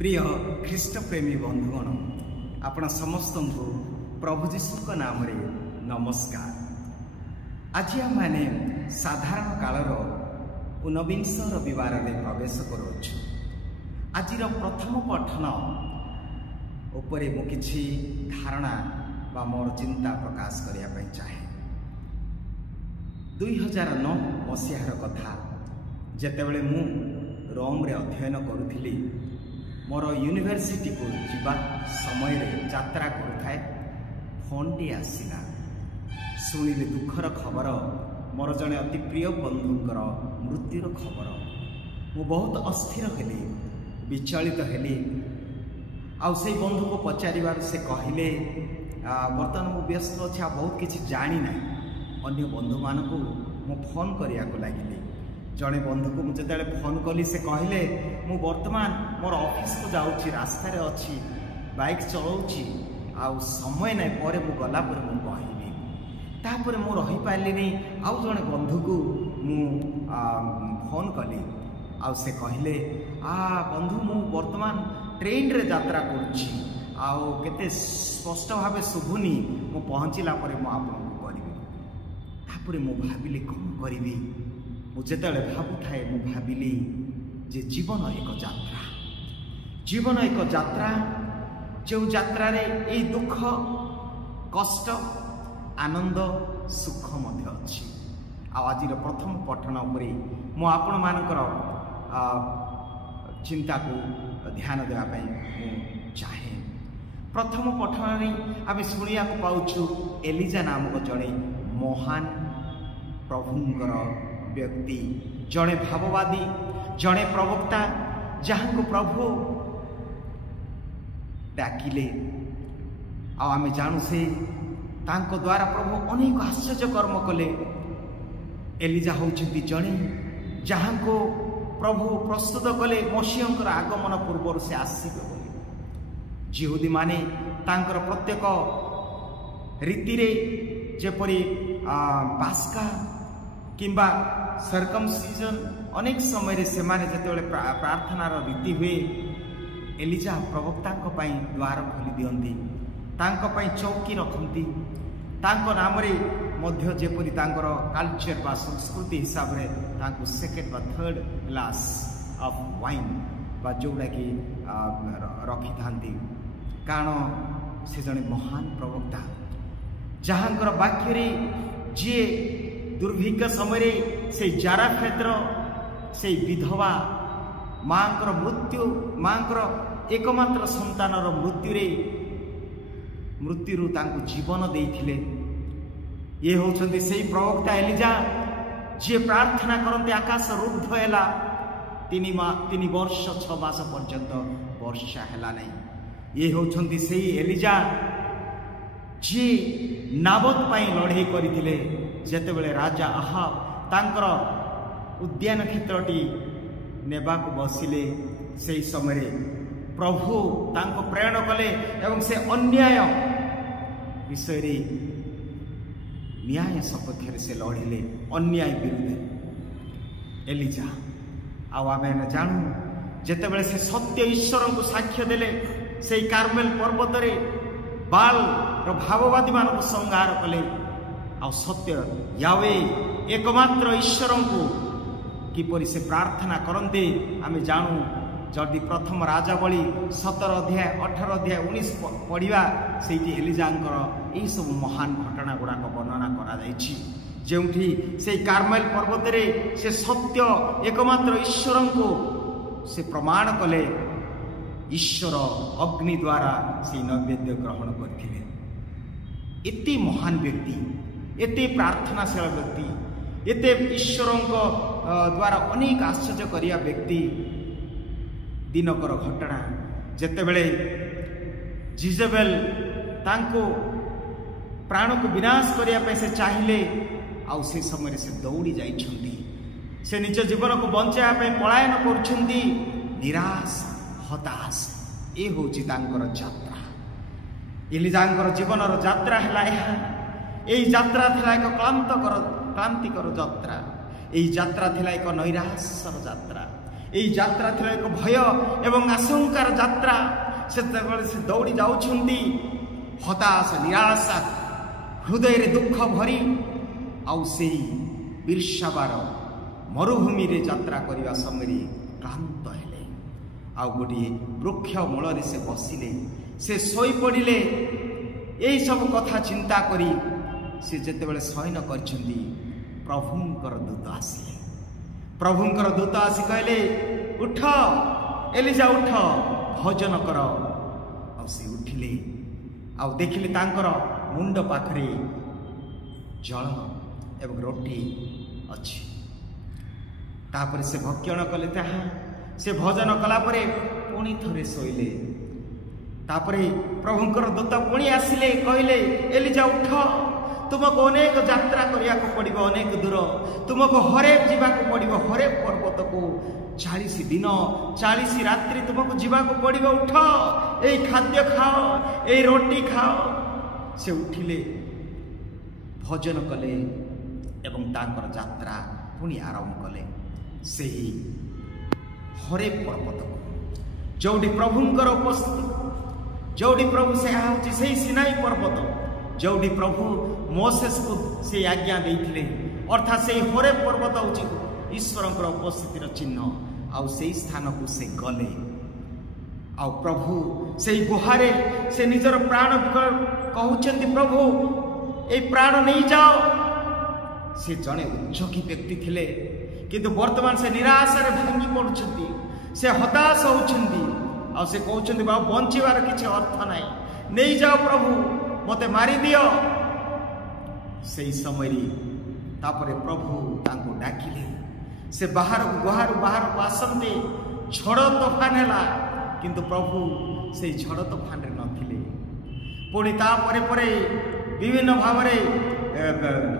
प्रिय ख्रीष्ट प्रेमी बंधुगण आपण समस्त को प्रभु जीशु नाम रे नमस्कार। आज आमे साधारण कालर 19 रविवार में प्रवेश करुछु। आज प्रथम पठन उपरे मु किछि धारणा बा मोर चिंता प्रकाश करने चाहे। 2009 मसीहार कथा जेतेबेले मु रोम रे अध्ययन करुथिली, मोर यूनिवर्सिटी को जीवा समय यात्रा करुथाए फोन टी आसिला। शुणिले दुखर खबर, मोर जड़े अति प्रिय बंधुंकर मृत्युर खबर। मु बहुत अस्थिर हेली, विचलित हेली। आउ से बंधु को पचारिबार से कहले बर्तमान मु व्यस्त अच्छा बहुत किसी जानी ना। अन्य बंधु मान को मु फोन करिया को लागिली। जड़े बंधु को मुझे फोन कली से कहले मु वर्तमान मोर ऑफिस को जाऊँगी, रास्ता रे अच्छी बाइक चलाऊँगी, आउ समय ना पर मु गला पर मु कहली। तापर मु रही पारलिनी। आउ जड़े बंधु को मु फोन कली, आउ से कहले बंधु मु वर्तमान ट्रेन रे यात्रा करुच्ची, आउ केते स्पष्ट भाव शुभुनी, मु पहुँचला पर मु आपन को करिवि। तापर मु भाबिली कौन करिवि। मुझे भावुए मु भाविली जे जीवन एक यात्रा, जीवन एक यात्रा, जो यात्रा रे ए दुख कष्ट आनंद सुख मध्य अच्छी। आज प्रथम पठन उपरे मु आपण मानकर चिंता को ध्यान देवाई चाहे। प्रथम पठन आम शुणिया पाऊँ एलिजा नामक जड़े महान प्रभुंकर व्यक्ति, जड़े भाववादी, जड़े प्रवक्ता, जहाँ को प्रभु डाकिले। आमे जानू से तांको द्वारा प्रभु अनेक आश्चर्य कर्म कले। एलिजा होउछंती जड़े जहाँ को प्रभु प्रस्तुत कले मसीहंकर आगमन पूर्व से आसीबे बोली। जिहुदी माने तांकर प्रत्येक रीति रे जेपरी पास्का किंबा सर्कमसिजन अनेक समय से माने जेतेबेले प्रार्थनार रीति हुए, एलिजा प्रवक्ता द्वार खोली दियंती, तांको पई चौकी रखती, तांको नाम रे मध्य जेपरी तांकर कल्चर बा संस्कृति हिसाब रे तांको सेकेंड बा थर्ड ग्लास ऑफ वाइन बा जोड़ा कि रखी थांती। कारण से जने महान प्रवक्ता, जहाँकर वाक्य रे जे दुर्भिक्ष समय से जारा क्षेत्र से विधवा मांकर मृत्यु, मांकर एकमात्र संतानर मृत्यु तांको जीवन देइथिले। ये होचंती से प्रवक्ता एलिजा जे प्रार्थना करते आकाश रुद्ध हैला। 3 वर्ष 6 मास पर्यंत वर्षा हैला नहीं। ये होचंती से एलिजा जे नाबोत पाई लड़ाई करथिले। जेतेबेले राजा आहाब तांकर उद्यान क्षेत्रटी नेबाकू बसिले, से समय प्रभु तांको प्रेरण कले एवं से अन्याय विषय रे न्याय सपक्ष से लड़िले, अन्याय विरुद्ध एलिजा। आमे जानू जेतेबेले से सत्य ईश्वर को साक्ष्य देले, से कार्मेल पर्वत रे बाल भाववादी मान को संहार कले। आ सत्य यावे एकमात्र ईश्वर को किपरि से प्रार्थना करते आमे जानू। जदि प्रथम राजावली 17 अध्याय 18 अध्याय 19 पढ़ा, से एलिजांकर यही सब महान घटना गुड़ाक वर्णना करा जायछि। जेउठी से कार्मेल पर्वत रे से सत्य एकमात्र ईश्वर को से प्रमाण कले। ईश्वर अग्नि द्वारा से नैवेद्य ग्रहण करथिले। एते महान व्यक्ति, एते प्रार्थनाशील व्यक्ति, एते ईश्वर द्वारा अनेक आश्चर्य करिया व्यक्ति, दिनकर घटना जेतेबेले जिजेबेल तांको प्राण को विनाश करिया से चाहिए, आउ से समय से दौड़ी जाइछंती। से निज जीवन को बंचाया पलायन करुछंती, निराश हताश। ये होची तांकर यात्रा। एलिजांकर जीवनर यात्रा हैला एहा। एई यात्रा थिला एक क्रांतिकर यात्रा। एई यात्रा थिला एक नैराश्यर यात्रा। এই যাত্রা ଥିଲା ଏକ ଭୟ ଏବଂ ଆଶଙ୍କାର ଯାତ୍ରା। ସେତେବେଳେ ସେ ଦୌଡ଼ି ଯାଉଛନ୍ତି ହତାଶ ନିରାଶା ହୃଦୟରେ ଦୁଃଖ ଭରି, ଆଉ ସେଇ ବିର୍ସାବାର ମରୁଭୂମିରେ ଯାତ୍ରା କରିବା ସମୟରେ କ୍ଳାନ୍ତ ହେଲେ। ଆଉ ଗୋଟିଏ ବୃକ୍ଷ ମୂଳରେ ସେ ବସିଲେ, ସେ ଶୋଇପଡ଼ିଲେ। ଏହିସବୁ କଥା ଚିନ୍ତା କରି ସେ ଯେତେବେଳେ ଶୟନ କରିଛନ୍ତି, ପ୍ରଭୁଙ୍କର ଦୂତ ଆସିଲେ। ପ୍ରଭୁଙ୍କର ଦୂତ ଆସି କହିଲେ, ଉଠ ଏଲିଜା, ଉଠ, ଭୋଜନ କର। ଆଉ ସେ ଉଠିଲେ, ଆଉ ଦେଖିଲେ ତାଙ୍କର ମୁଣ୍ଡ ପାଖରେ ଜଳ ଏବଂ ରୋଟି ଅଛି। ତାପରେ ସେ ଭକ୍ଷଣ କଲେ ତାହା। ସେ ଭୋଜନ କଲା ପରେ ପୁଣି ଥରେ ଶୋଇଲେ। ତାପରେ ପ୍ରଭୁଙ୍କର ଦୂତ ପୁଣି ଆସିଲେ, କହିଲେ, ଏଲିଜା ଉଠ, ତୁମକୁ ଅନେକ ଯାତ୍ରା କରିବାକୁ ପଡ଼ିବ, ଅନେକ ଦୂର ତୁମକୁ ହରେବ ଯିବାକୁ ପଡ଼ିବ, ହରେବ ପର୍ବତକୁ 40 ଦିନ 40 ରାତ୍ରି ତୁମକୁ ଯିବାକୁ ପଡ଼ିବ। ଉଠ, ଏଇ ଖାଦ୍ୟ ଖାଅ, ଏଇ ରୋଟି ଖାଅ। ସେ ଉଠିଲେ, ଭୋଜନ କଲେ ଏବଂ ତାଙ୍କର ଯାତ୍ରା ପୁଣି ଆରମ୍ଭ କଲେ ସେହି ହରେବ ପର୍ବତକୁ, ଯେଉଁଠି ପ୍ରଭୁଙ୍କର ଉପସ୍ଥିତି, ଯେଉଁଠି ପ୍ରଭୁ ସେ ହେଉଛି ସେହି ସିନାଇ ପର୍ବତ, ଯେଉଁଠି ପ୍ରଭୁ ମୋସେସକୁ ସେଇ ଆଜ୍ଞା ଦେଇଥିଲେ। ଅର୍ଥାତ୍ ସେଇ ହରେବ ପର୍ବତ ହେଉଛି ଈଶ୍ୱରଙ୍କର ଉପସ୍ଥିତିର ଚିହ୍ନ। ଆଉ ସେଇ ସ୍ଥାନକୁ ସେ ଗଲେ। ଆଉ ପ୍ରଭୁ ସେଇ ଗୁହାରେ ସେ ନିଜର ପ୍ରାଣ କହୁଛନ୍ତି, ପ୍ରଭୁ ଏଇ ପ୍ରାଣ ନେଇଯାଅ। ସେ ଜଣେ ଉଚ୍ଚକୀ ବ୍ୟକ୍ତି ଥିଲେ, କିନ୍ତୁ ବର୍ତ୍ତମାନ ସେ ନିରାଶାରେ ଭାଙ୍ଗି ପଡ଼ୁଛନ୍ତି, ସେ ହତାଶ ହେଉଛନ୍ତି। ଆଉ ସେ କହୁଛନ୍ତି, ବାବୁ ବଞ୍ଚିବାର କିଛି ଅର୍ଥ ନାହିଁ, ନେଇଯାଅ ପ୍ରଭୁ, ମୋତେ ମାରିଦିଅ। ସେହି ସମୟରେ ତାପରେ ପ୍ରଭୁ ତାଙ୍କୁ ଡାକିଲେ। ସେ ଗୁହାରୁ ବାହାରକୁ ଆସନ୍ତି। ଝଡ଼ ତୋଫାନ ହେଲା, କିନ୍ତୁ ପ୍ରଭୁ ସେଇ ଝଡ଼ ତୋଫାନରେ ନଥିଲେ। ପୁଣି ତାପରେ ପରେ ବିଭିନ୍ନ ଭାବରେ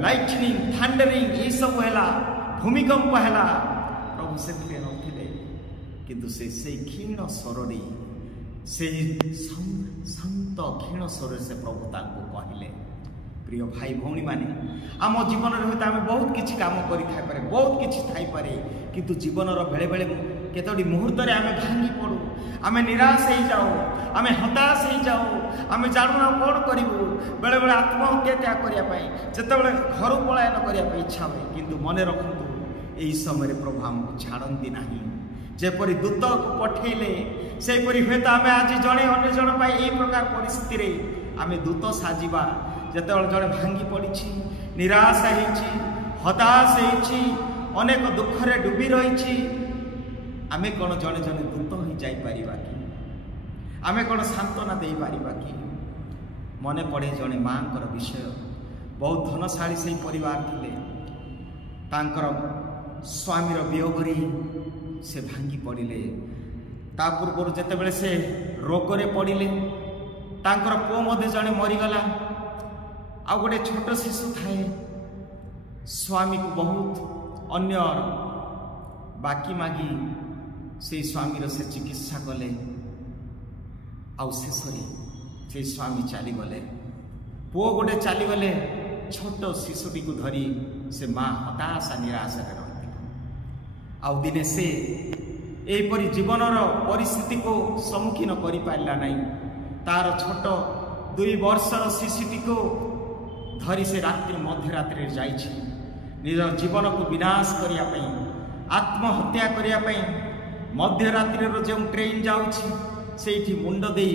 ଲାଇଟନିଂ, ଥାଣ୍ଡରିଂ ଏସବୁ ହେଲା, ଭୂମିକମ୍ପ ହେଲା। ପ୍ରଭୁ ସେଥିରେ ନଥିଲେ, କିନ୍ତୁ ସେ ସେଇ କ୍ଷୀଣ ସ୍ୱରରେ, ସେହି ଶାନ୍ତ କ୍ଷୀଣ ସ୍ୱରରେ ସେ ପ୍ରଭୁ ତାଙ୍କୁ କହିଲେ। ପ୍ରିୟ ଭାଇ ଭଉଣୀମାନେ, ଆମ ଜୀବନରେ ହୁଏତ ଆମେ ବହୁତ କିଛି କାମ କରିଥାଇପାରେ, ବହୁତ କିଛି ଥାଇପାରେ, କିନ୍ତୁ ଜୀବନର ବେଳେବେଳେ କେତୋଟି ମୁହୂର୍ତ୍ତରେ ଆମେ ଭାଙ୍ଗି ପଡ଼ୁ, ଆମେ ନିରାଶ ହେଇଯାଉ, ଆମେ ହତାଶ ହେଇଯାଉ, ଆମେ ଜାଣୁନା କ'ଣ କରିବୁ। ବେଳେବେଳେ ଆତ୍ମହତ୍ୟା କରିବା ପାଇଁ, ଯେତେବେଳେ ଘରୁ ପଳାୟନ କରିବା ପାଇଁ ଇଚ୍ଛା ହୁଏ। କିନ୍ତୁ ମନେ ରଖନ୍ତୁ, ଏହି ସମୟରେ ପ୍ରଭୁ ଆମକୁ ଛାଡ଼ନ୍ତି ନାହିଁ। ଯେପରି ଦୂତକୁ ପଠେଇଲେ, ସେହିପରି ହୁଏତ ଆମେ ଆଜି ଜଣେ ଅନ୍ୟ ଜଣ ପାଇଁ ଏହି ପ୍ରକାର ପରିସ୍ଥିତିରେ ଆମେ ଦୂତ ସାଜିବା। ଯେତେବେଳେ ଜଣେ ଭାଙ୍ଗି ପଡ଼ିଛି, ନିରାଶ ହେଇଛି, ହତାଶ ହେଇଛି, ଅନେକ ଦୁଃଖରେ ଡୁବି ରହିଛି, ଆମେ କ'ଣ ଜଣେ ଜଣେ ଦୂତ ହୋଇଯାଇପାରିବା କି? ଆମେ କ'ଣ ସାନ୍ତ୍ୱନା ଦେଇପାରିବା କି? ମନେ ପଡ଼େ ଜଣେ ମାଆଙ୍କର ବିଷୟ। ବହୁତ ଧନଶାଳୀ ସେହି ପରିବାର ଥିଲେ। ତାଙ୍କର ସ୍ୱାମୀର ବିୟୋଗରେ ସେ ଭାଙ୍ଗି ପଡ଼ିଲେ। ତା ପୂର୍ବରୁ ଯେତେବେଳେ ସେ ରୋଗରେ ପଡ଼ିଲେ, ତାଙ୍କର ପୁଅ ମଧ୍ୟ ଜଣେ ମରିଗଲା। ଆଉ ଗୋଟେ ଛୋଟ ଶିଶୁ ଥାଏ। ସ୍ୱାମୀକୁ ବହୁତ ଅନ୍ୟ ବାକି ମାଗି ସେଇ ସ୍ୱାମୀର ସେ ଚିକିତ୍ସା କଲେ। ଆଉ ଶେଷରେ ସେଇ ସ୍ୱାମୀ ଚାଲିଗଲେ। ପୁଅ ଗୋଟେ ଚାଲିଗଲେ। ଛୋଟ ଶିଶୁଟିକୁ ଧରି ସେ ମା ହତାଶା ନିରାଶରେ ରହିଥିଲେ। ଆଉ ଦିନେ ସେ ଏହିପରି ଜୀବନର ପରିସ୍ଥିତିକୁ ସମ୍ମୁଖୀନ କରିପାରିଲା ନାହିଁ। ତାର ଛୋଟ 2 ବର୍ଷର ଶିଶୁଟିକୁ ଧରି ସେ ମଧ୍ୟରାତ୍ରିରେ ଯାଇଛି ନିଜର ଜୀବନକୁ ବିନାଶ କରିବା ପାଇଁ, ଆତ୍ମହତ୍ୟା କରିବା ପାଇଁ। ମଧ୍ୟରାତ୍ରିର ଯେଉଁ ଟ୍ରେନ୍ ଯାଉଛି, ସେଇଠି ମୁଣ୍ଡ ଦେଇ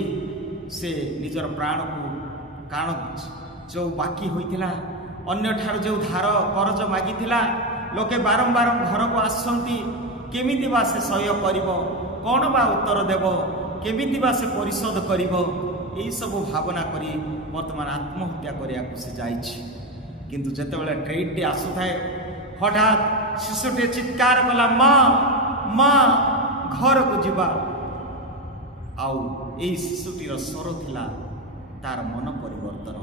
ସେ ନିଜର ପ୍ରାଣକୁ, କାରଣ ଯେଉଁ ବାକି ହୋଇଥିଲା, ଅନ୍ୟଠାରୁ ଯେଉଁ ଧାର କରଜ ମାଗିଥିଲା, ଲୋକେ ବାରମ୍ବାର ଘରକୁ ଆସନ୍ତି, କେମିତି ବା ସେ ସହ୍ୟ କରିବ, କ'ଣ ବା ଉତ୍ତର ଦେବ, କେମିତି ବା ସେ ପରିଶୋଧ କରିବ, ଏହିସବୁ ଭାବନା କରି ବର୍ତ୍ତମାନ ଆତ୍ମହତ୍ୟା କରିବାକୁ ସେ ଯାଇଛି। କିନ୍ତୁ ଯେତେବେଳେ ଟ୍ରେନ୍ଟି ଆସୁଥାଏ, ହଠାତ୍ ଶିଶୁଟିଏ ଚିତ୍କାର କଲା, ମା ମା, ଘରକୁ ଯିବା। ଆଉ ଏଇ ଶିଶୁଟିର ସ୍ୱର ଥିଲା ତାର ମନ ପରିବର୍ତ୍ତନ।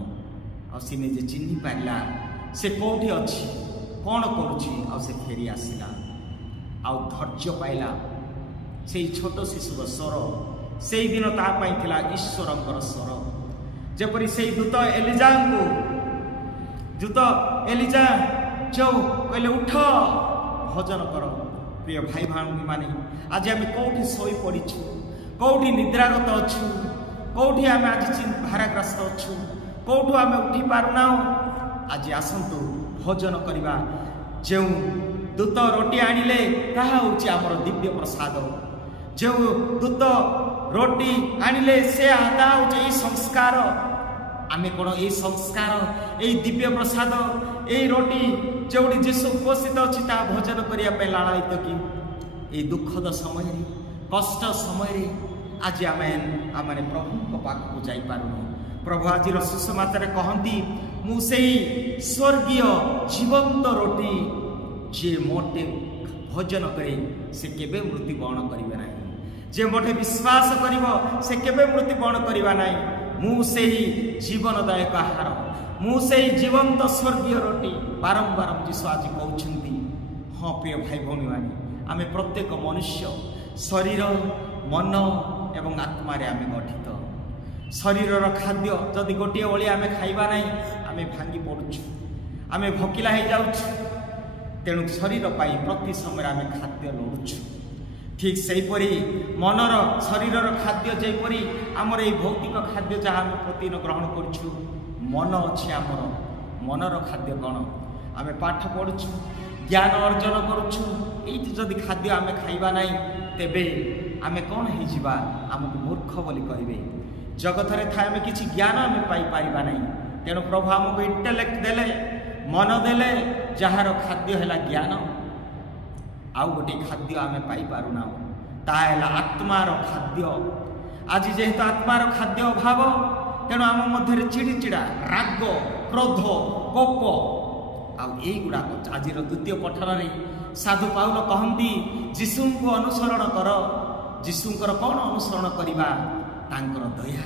ଆଉ ସେ ନିଜେ ଚିହ୍ନି ପାରିଲା ସେ କେଉଁଠି ଅଛି, କ'ଣ କରୁଛି। ଆଉ ସେ ଫେରି ଆସିଲା। ଆଉ ଧୈର୍ଯ୍ୟ ପାଇଲା। ସେଇ ଛୋଟ ଶିଶୁର ସ୍ୱର ସେଇଦିନ ତା ପାଇଁ ଥିଲା ଈଶ୍ୱରଙ୍କର ସ୍ୱର। ଯେପରି ସେଇ ଦୂତ ଏଲିଜା ଯେଉଁ କହିଲେ, ଉଠ, ଭୋଜନ କର। प्रिय भाई भाई माने आज आम कौटी शोई पड़ीछु कौटी निद्रागत अच्छु कौटी आम आज भाराग्रस्त अच्छु कौटू आम उठी पारुना आज आसतु भोजन करवा जो दूत रोटी आनिले ताहा होची आमर दिव्य प्रसाद जो दूत रोटी आनिले से आता होची संस्कार आमे कौन ये संस्कार ये दिव्य प्रसाद ये रोटी जोड़ी जीशु उपस्थित अच्छी भोजन करने लालायित कि ये दुखद समय कष्ट समय आज आम प्रभु पाखक जापारूँ प्रभु आज सुसमाचार कहती मुझे स्वर्गीय जीवंत रोटी जे मोटे भोजन करे से केबे मृत्युवरण करिवे नाही जे मोटे विश्वास करिवो से केबे मृत्युवरण करिवा नाही मुझे जीवनदायक आहार मुझे जीवंत स्वर्गीय रोटी बारंबार जीशु आज कहते हाँ प्रिय भाई भौणी माने आमे प्रत्येक मनुष्य शरीर मन एवं आत्मा रे आमे गठित शरीर खाद्य जदि गोटे ओली आमे खाइबा नहीं आमे भांगी पड़ुछु आमे भकिला हो जाउछु तेणु शरीर पाई प्रति समय आमे खाद्य लोड़ुछु ठीक सेहीपरि मनर शरीर खाद्य जेपरि आमर ये भौतिक खाद्य जहाँ आम प्रतिदिन ग्रहण करुछु मन अच्छे आमर मनर खाद्य कौन आम पाठ पढ़ुछु ज्ञान अर्जन करुछु ये जदि खाद्य आम खाइबा नहीं तेबे आमे कौन हो जिबा आमको मूर्ख बोली कहिबे जगत रे था आम किसी ज्ञान आम पाई पारिबा नहीं तेणु प्रभु आमको इंटेलेक्ट देले मन देले जार खाद्य है ज्ञान आउ गोटे खाद्य आम पाई पारुना ताला आत्मार खाद्य आज जेहेतु आत्मार खाद्य अभाव तेणु आम मध्य चिड़चिड़ा राग क्रोध कोप आउगुड़ाक आज द्वितीय पठन में साधु पाउल कहती जीशु को अनुसरण कर जीशुंकर कौन अनुसरण करवा तांकर दया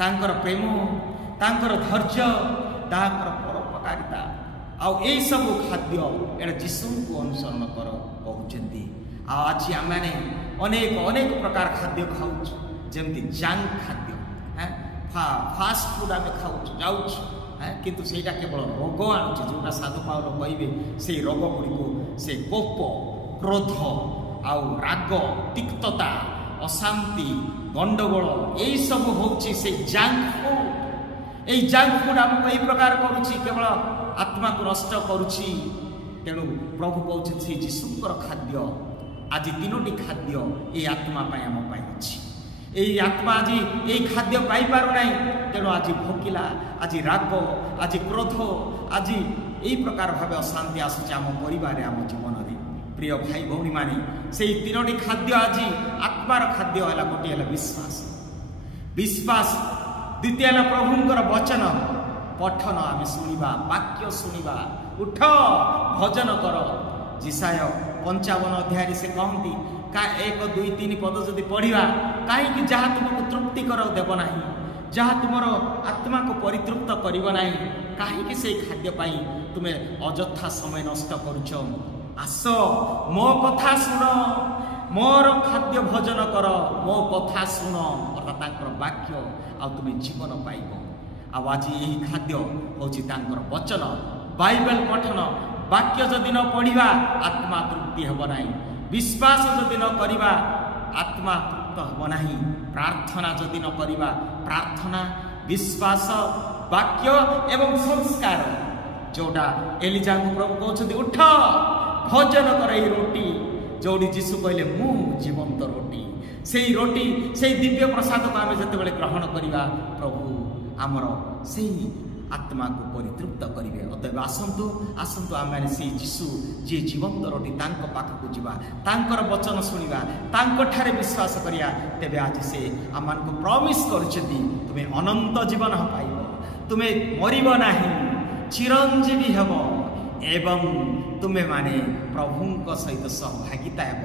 तांकर प्रेम तांकर धैर्य तांकर परोपकारिता आउ यही सब खाद्य एटा जीशु को अनुसरण कर कहते आज आम अनेक अनेक प्रकार खाद्य खाऊ जमती जंक खाद्य फास्ट फूड आम खाऊ जाऊँ किंतु सेटा केवल रोग आणुचे जोटा साधु पाउल कहे से रोग गुड़ी से कोप क्रोध आउ राग तिक्तता अशांति गंडगोल यही सब होची से जंक फूड यही जंक फूड आमको यही प्रकार करुच्ची केवल आत्मा को नष्ट करुच्ची तेणु प्रभु कहते जीशुंकर खाद्य आज तीनोटी खाद्य ये आत्मा आम अच्छी यही आत्मा आज यही खाद्य पाई पारु नहीं तेणु आज भोकिला आज राग आज क्रोध आज यही प्रकार भाव अशांति आसूची आम परिवार आम जीवन में प्रिय भाई भौणी माने से तीनोटी खाद्य आज आत्मार खाद्य है गोटे है विश्वास विश्वास द्वितीय है प्रभुंकर वचन पठन आम शुणा वाक्य शुणा उठ भजन कर जिसाय 55 अध्याय से कहती का 1 2 3 पद जदि पढ़ा कहीं जहाँ तुमको तृप्ति कर देव ना जहाँ तुम आत्मा को परितृप्त कर कहीं से खाद्यपाई तुम्हें अजथा समय नष्ट करुच आस मो कथा शुण मोर खाद्य भोजन कर मो कथा शुण अर्थात वाक्य आ तुम्हें जीवन पाइब आज यही खाद्य हूँ वचन बाइबल पठन वाक्य जदि न पढ़ा आत्मा तृप्ति हेब ना विश्वास जदि न करवा आत्मा तृप्त हेब ना प्रार्थना जदि न करवा प्रार्थना विश्वास वाक्य एवं संस्कार जोटा एलिजा को प्रभु कहते उठ भोजन कर रोटी जोड़ी जीशु कहले मु जीवंत रोटी से रोटी से दिव्य प्रसाद को आम जिते ग्रहण करवा प्रभु आमर से आत्मा को परितृप्त करेंगे अतएव आसतु आसतु आम से जीशु जी जीवंत रोटी पाखक जावा वचन शुणा विश्वास करिया तेबे आज से आम को प्रॉमिस करछथि तुम्हें अनंत जीवन पाइब तुम्हें मरिब नाही चिरंजीवी हेब एवं तुम्हें माने प्रभु सहित सहभागिता हेब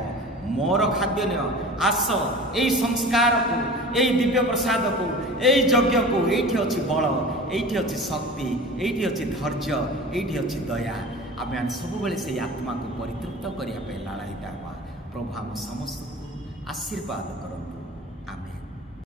मोर खाद्य निय आस यही संस्कार को यही दिव्य प्रसाद को यही यज्ञ को ये अच्छी बल ये अच्छी शक्ति ये अच्छी धैर्य ये अच्छी दया आम सब बेले से आत्मा को परितृप्त करने लालायित प्रभु आम समस्त को आशीर्वाद कर।